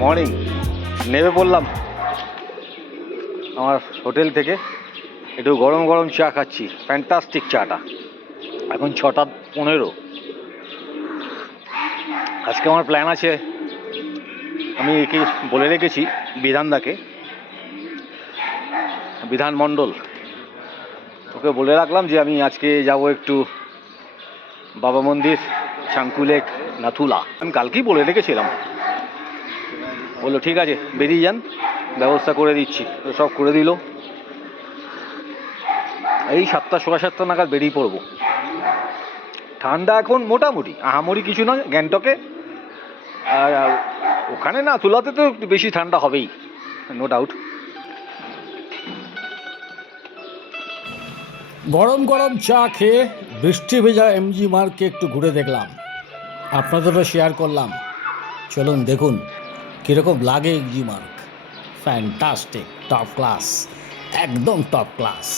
Morning নেমে পড়লাম আমার হোটেল থেকে, একটু গরম গরম চা খাচ্ছি। ফ্যান্টাস্টিক চাটা। এখন 6:15। আজকে আমার প্ল্যান আছে, আমি কি বলে রেখেছি বিধানদাকে, বিধান মণ্ডল, ওকে বলে রাখলাম যে আমি আজকে যাব একটু বাবা মন্দির, চাঙ্কু লেক, নাথুলা। আমি কালকেই বলে রেখেছিলাম। বললো ঠিক আছে বেরিয়ে যান, ব্যবস্থা করে দিচ্ছি। তো সব করে দিল। এই 7টা, 7:15 নাগাদ বেরিয়ে পড়বো। ঠান্ডা এখন মোটামুটি, আহামরি কিছু নয় গ্যাংটকে। আর ওখানে নাথুলাতে তো বেশি ঠান্ডা হবেই, নো ডাউট। গরম গরম চা খেয়ে বৃষ্টি ভেজা এমজি মার্কে একটু ঘুরে দেখলাম, আপনাদেরও শেয়ার করলাম। চলুন দেখুন কীরকম লাগে MG mark. Fantastic, top class, একদম টপ ক্লাস।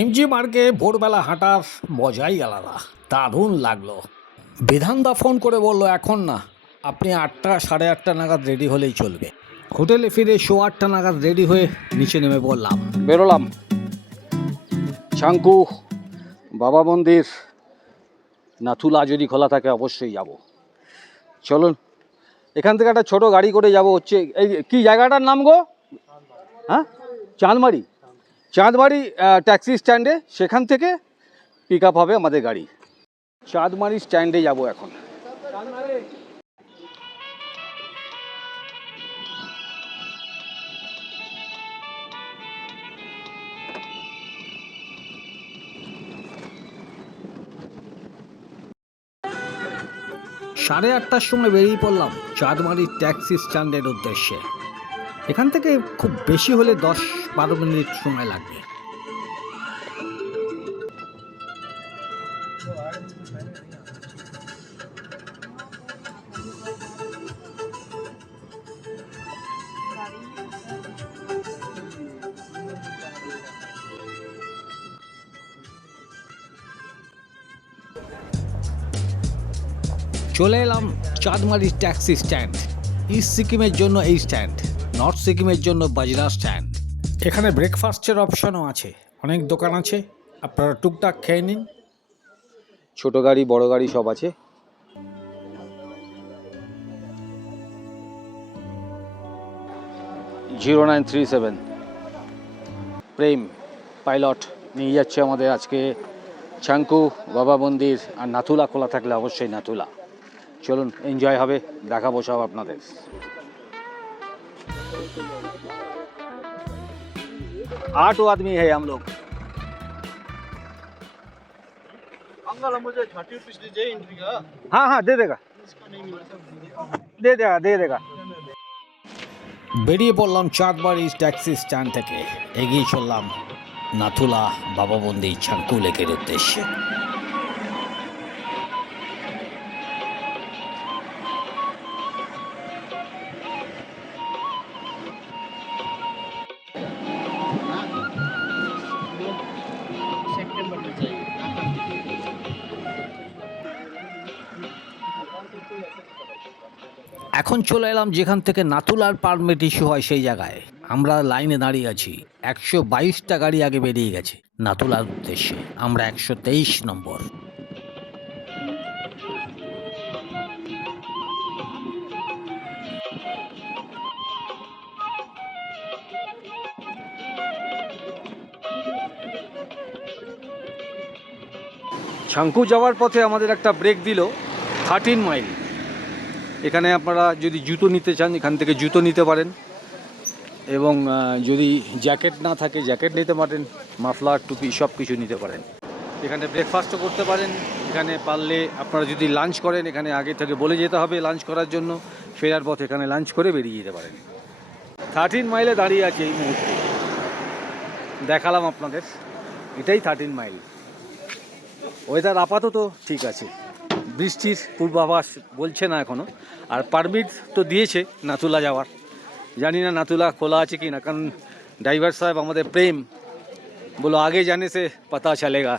এমজি মার্কে ভোরবেলা হাঁটার মজাই আলাদা, দারুণ লাগলো। বিধানদা ফোন করে বলল এখন না, আপনি 8টা, 8:30 নাগাদ রেডি হলেই চলবে। হোটেলে ফিরে 8:15 নাগাদ রেডি হয়ে নিচে নেমে পড়লাম। বেরোলাম চাঙ্কু, বাবা মন্দির, নাথুলা যদি খোলা থাকে অবশ্যই যাব। চলুন, এখান থেকে একটা ছোট গাড়ি করে যাব হচ্ছে এই কি জায়গাটার নাম গো? হ্যাঁ, চাঁদমারি। চাঁদমারি ট্যাক্সি স্ট্যান্ডে, সেখান থেকে পিক আপ হবে আমাদের গাড়ি। চাঁদমারি স্ট্যান্ডে যাব এখন। সাড়ে 8টার সময় বেরিয়ে পড়লাম চাঁদমারি ট্যাক্সি স্ট্যান্ডের উদ্দেশ্যে। এখান থেকে খুব বেশি হলে 10-12 মিনিট সময় লাগবে। চলে এলাম চাঁদমারি ট্যাক্সি স্ট্যান্ড। ইস্ট সিকিমের জন্য এই স্ট্যান্ড, নর্থ সিকিমের জন্য বাজরা স্ট্যান্ড। এখানে ব্রেকফাস্টের অপশনও আছে, অনেক দোকান আছে, আপনারা টুকটাক খেয়ে নিন। ছোট গাড়ি, বড় গাড়ি সব আছে। (0937) প্রেম পাইলট নিয়ে যাচ্ছে আমাদের আজকে চাঙ্কু, বাবা মন্দির আর নাথুলা খোলা থাকলে অবশ্যই নাথুলা। চলুন, এনজয় হবে, দেখাবো সব আপনাদের। 8 आदमी है हम लोग। अंकल मुझे 30 रुपीज दीजिए एंट्री का। हाँ हाँ दे देगा, दे देगा। বেরিয়ে পড়লাম চাঁদবাড়ি ট্যাক্সি স্ট্যান্ড থেকে, এগিয়ে চললাম নাথুলা বাবা মন্দির চাঙ্কু লেকের উদ্দেশ্যে। এখন চলে এলাম যেখান থেকে নাথুলার পারমিট ইস্যু হয় সেই জায়গায়। আমরা লাইনে দাঁড়িয়ে আছি। 122টা গাড়ি আগে বেরিয়ে গেছে নাথুলার উদ্দেশ্যে, আমরা 123 নম্বর। চাঙ্কু যাওয়ার পথে আমাদের একটা ব্রেক দিল 13 মাইল। এখানে আপনারা যদি জুতো নিতে চান এখান থেকে জুতো নিতে পারেন, এবং যদি জ্যাকেট না থাকে জ্যাকেট নিতে পারেন, মাফলার, টুপি সব কিছু নিতে পারেন। এখানে ব্রেকফাস্টও করতে পারেন। এখানে পারলে আপনারা যদি লাঞ্চ করেন, এখানে আগে থেকে বলে যেতে হবে লাঞ্চ করার জন্য। ফেরার পথে এখানে লাঞ্চ করে বেরিয়ে যেতে পারেন। 13 মাইলে দাঁড়িয়ে আছে এই মুহূর্তে, দেখালাম আপনাদের। এটাই 13 মাইল। ওয়েদার আপাতত ঠিক আছে, বৃষ্টির পূর্বাভাস বলছে না এখনও। আর পারমিট তো দিয়েছে নাথুলা যাওয়ার, জানি না নাথুলা খোলা আছে কি না, কারণ ড্রাইভার সাহেব আমাদের প্রেম বলো আগে জানে সে পাতা চলেগা।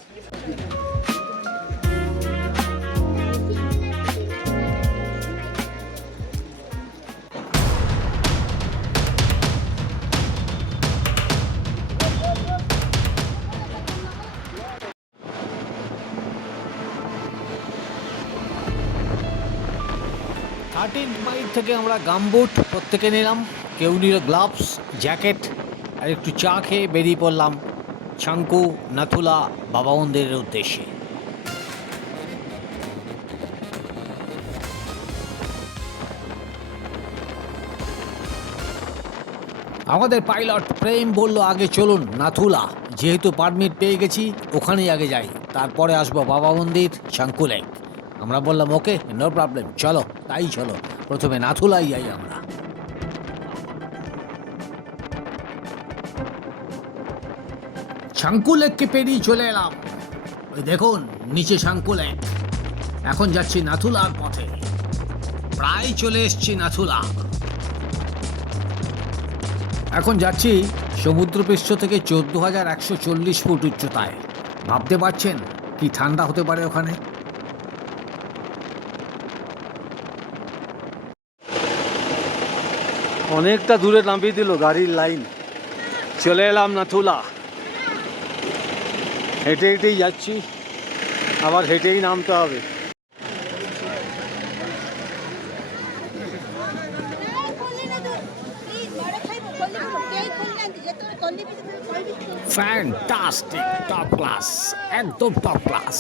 থার্টিন মাইল থেকে আমরা গামবুট প্রত্যেকে নিলাম, কেউ নিল গ্লাভস, জ্যাকেট, আর একটু চা খেয়ে বেরিয়ে পড়লাম ছাঙ্কু নাথুলা বাবা মন্দিরের উদ্দেশ্যে। আমাদের পাইলট প্রেম বলল আগে চলুন নাথুলা, যেহেতু পারমিট পেয়ে গেছি ওখানেই আগে যাই, তারপরে আসবো বাবা মন্দির ছাঙ্কু লেক। আমরা বললাম ওকে, নো প্রবলেম, চলো তাই চলো, প্রথমে নাথুলাই যাই আমরা। ছাঙ্কু লেককে পেরিয়ে চলে এলাম, ওই দেখুন নিচে ছাঙ্কু লেক। এখন যাচ্ছি নাথুলার পথে, প্রায় চলে এসছি নাথুলা। এখন যাচ্ছি সমুদ্রপৃষ্ঠ থেকে 14,140 ফুট উচ্চতায়। ভাবতে পারছেন কি ঠান্ডা হতে পারে ওখানে। অনেকটা দূরে নামিয়ে দিল গাড়ির লাইন, চলে এলাম নাথুলা। হেঁটে হেঁটেই যাচ্ছি, আবার হেঁটেই নামতে হবে। ফ্যান্টাস্টিক, টপ ক্লাস, একদম টপ ক্লাস।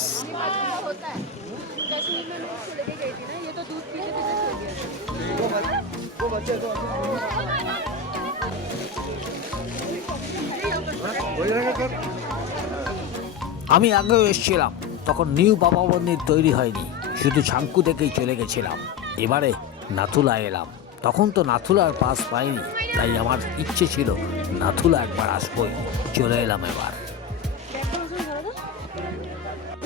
আমি আগেও এসেছিলাম, তখন নিউ বাবা মন্দির তৈরি হয়নি, শুধু ছাঙ্কু দেখেই চলে গেছিলাম। এবারে নাথুলা এলাম, তখন তো নাথুলার পাস পাইনি, তাই আমার ইচ্ছে ছিল নাথুলা একবার আসবোই। চলে এলাম এবার।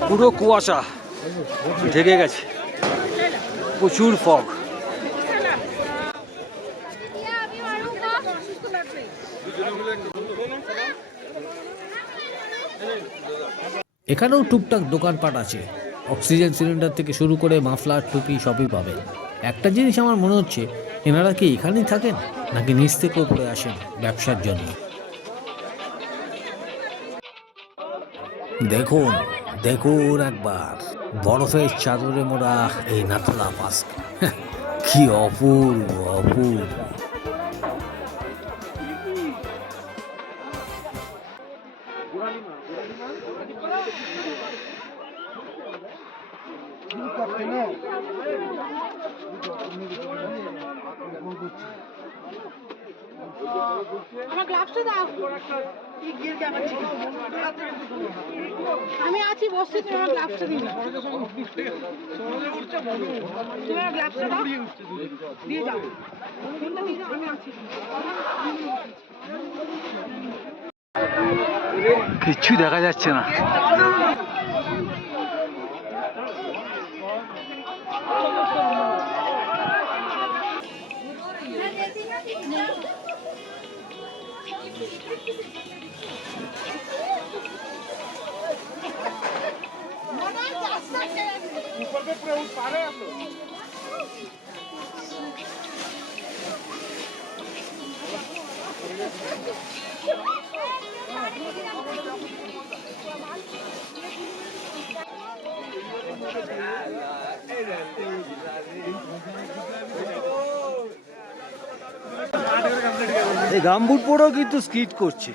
পুরো কুয়াশা ঢেকে গেছে, প্রচুর ফগ। এখানেও টুকটাক দোকানপাট আছে, অক্সিজেন সিলিন্ডার থেকে শুরু করে মাফলার, টুপি সবই পাবেন। একটা জিনিস আমার মনে হচ্ছে, এনারা কি এখানেই থাকেন নাকি নিচ থেকে উপরে আসেন ব্যবসার জন্য। দেখুন দেখুন একবার, বরফের চাদরে মোড়া এই নাথুলা পাস, কি অপূর্ব অপূর্ব। আমার গ্লাভসটা দাও, আমি আছি বসছি, তুমি আমার গ্লাভসটা দিন, তুমি আমার গ্লাভসটা দাও, দিয়ে যাও, আমি আছি। কিচ্ছু দেখা যাচ্ছে না। এই গামবুট পরেও কিন্তু স্কিট করছে।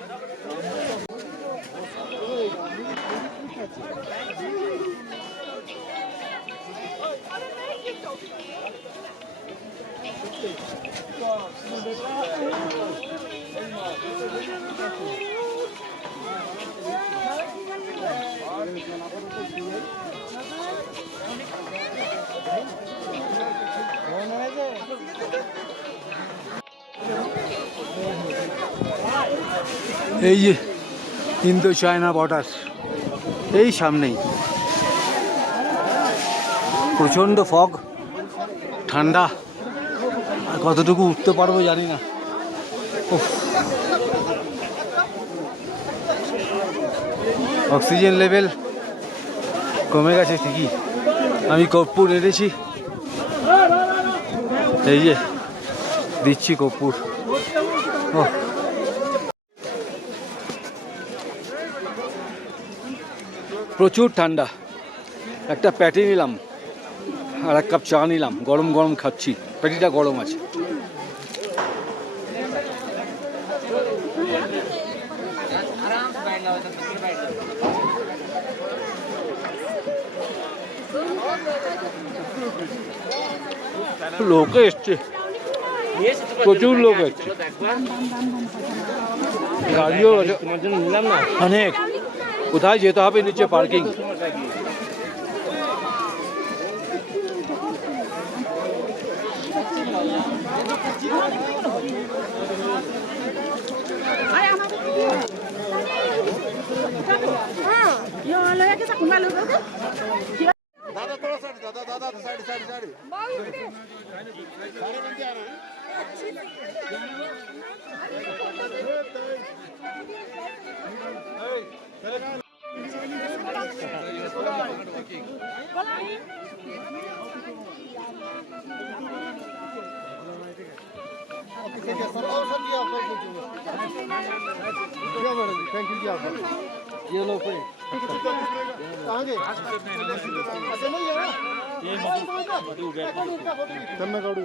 এই যে ইন্দো চায়না বর্ডার এই সামনেই। প্রচণ্ড ফগ, ঠান্ডা, আর কতটুকু উঠতে পারবো জানি না। উফ। অক্সিজেন লেভেল কমে গেছে ঠিকই। আমি কর্পূর এনেছি, এই যে দিচ্ছি কর্পূর। ওহ, প্রচুর ঠান্ডা। একটা প্যাটি নিলাম আর এক কাপ চা নিলাম, গরম গরম খাচ্ছি, প্যাটিটা গরম আছে। লোকে এসছে, প্রচুর লোক এসছে, গাড়িও অনেক। কোথায় যেতে হবে? নিচে পার্কিং। दादा थोड़ा साइड, दादा दादा साइड साइड साइड सारे बंदे आ रहे हैं। थैंक यू जी आपका। ये लो कोई कहाँ गए? ऐसे नहीं है ना? Tamil Nadu.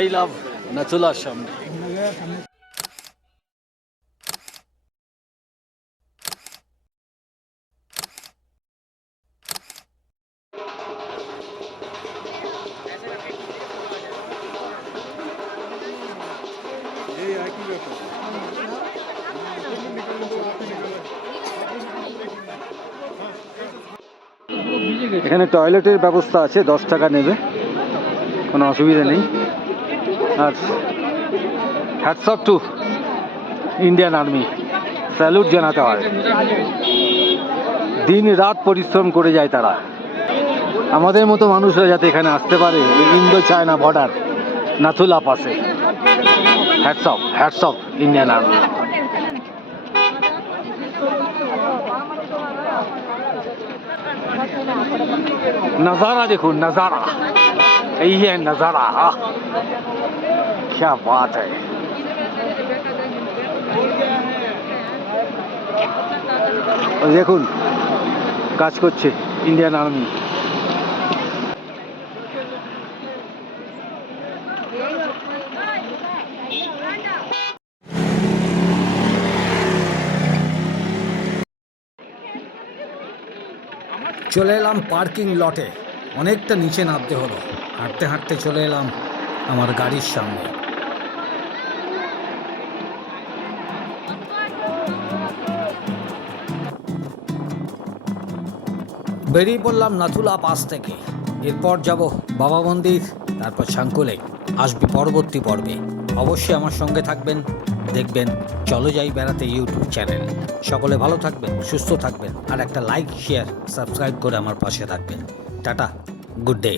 I love Nathula Sham. এখানে টয়লেটের ব্যবস্থা আছে, 10 টাকা নেবে, কোনো অসুবিধা নেই। আর hats off to Indian army, salute জানাতে হয়। দিন রাত পরিশ্রম করে যায় তারা, আমাদের মতো মানুষরা যাতে এখানে আসতে পারে। ইন্দো চায়না বর্ডার, নাথুলা পাসে। Hats off Indian army. नजारा देखो, नजारा, यही है नजारा। क्या बात है। দেখুন কাজ করছে ইন্ডিয়ান আর্মি। চলে এলাম পার্কিং লটে। অনেকটা নিচে নামতে হলো, হাঁটতে হাঁটতে চলে এলাম আমার গাড়ির সামনে। বেরিয়ে পড়লাম নাথুলা পাস থেকে। এরপর যাব বাবা মন্দির, তারপর ছাঙ্কু লেক। আসবে পরবর্তী পর্বে। অবশ্যই আমার সঙ্গে থাকবেন, দেখবেন চলো যাই বেড়াতে ইউটিউব চ্যানেল। সকলে ভালো থাকবেন, সুস্থ থাকবেন, আর একটা লাইক, শেয়ার, সাবস্ক্রাইব করে আমার পাশে থাকবেন। Tata, good day.